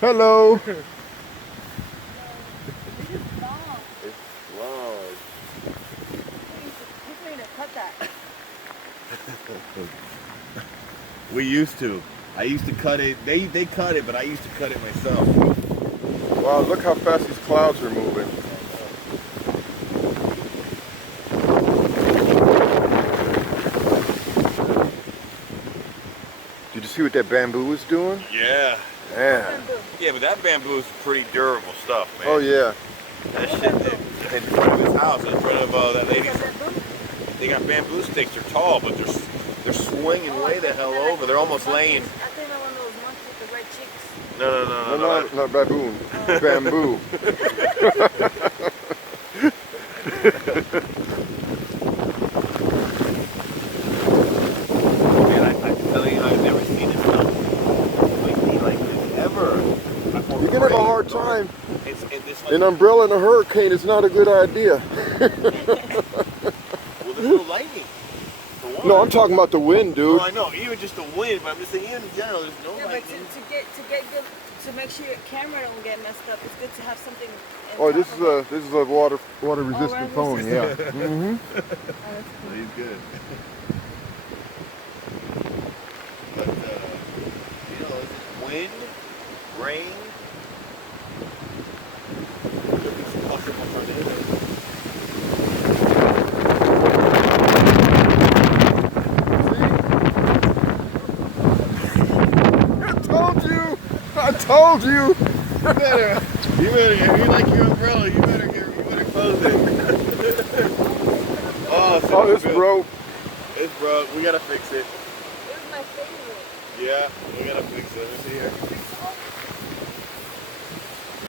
Hello. It's long. You need to cut that. We used to. I used to cut it. They cut it, but I used to cut it myself. Wow, look how fast these clouds are moving. Did you see what that bamboo is doing? Yeah. Man. Yeah, but that bamboo is pretty durable stuff, man. Oh yeah. That shit in front of his house, in front of that lady's. They got bamboo sticks. They're tall, but they're swinging way the hell over. They're almost laying. I think they're one of those monkeys with the red cheeks. No. Not baboon. Bamboo. Man, I can tell you, I've never seen it like this ever. You're gonna have a hard time. It's An umbrella in a hurricane is not a good idea. Well, there's no lightning. For one. No, I'm talking about the wind, dude. No, I know. Even just the wind, but I'm just saying, even in general, there's no Yeah, but lightning. to get good, to make sure your camera don't get messed up, it's good to have something. Oh, this is a water resistant water phone. Yeah. Mm-hmm. So he's good. But you know, it's wind, rain. Could be some possible tornadoes. I told you. If you like your umbrella, you better close it. Oh, It's broke. It's broke. We gotta fix it. It was my favorite. Yeah, we gotta fix it. Let me see here.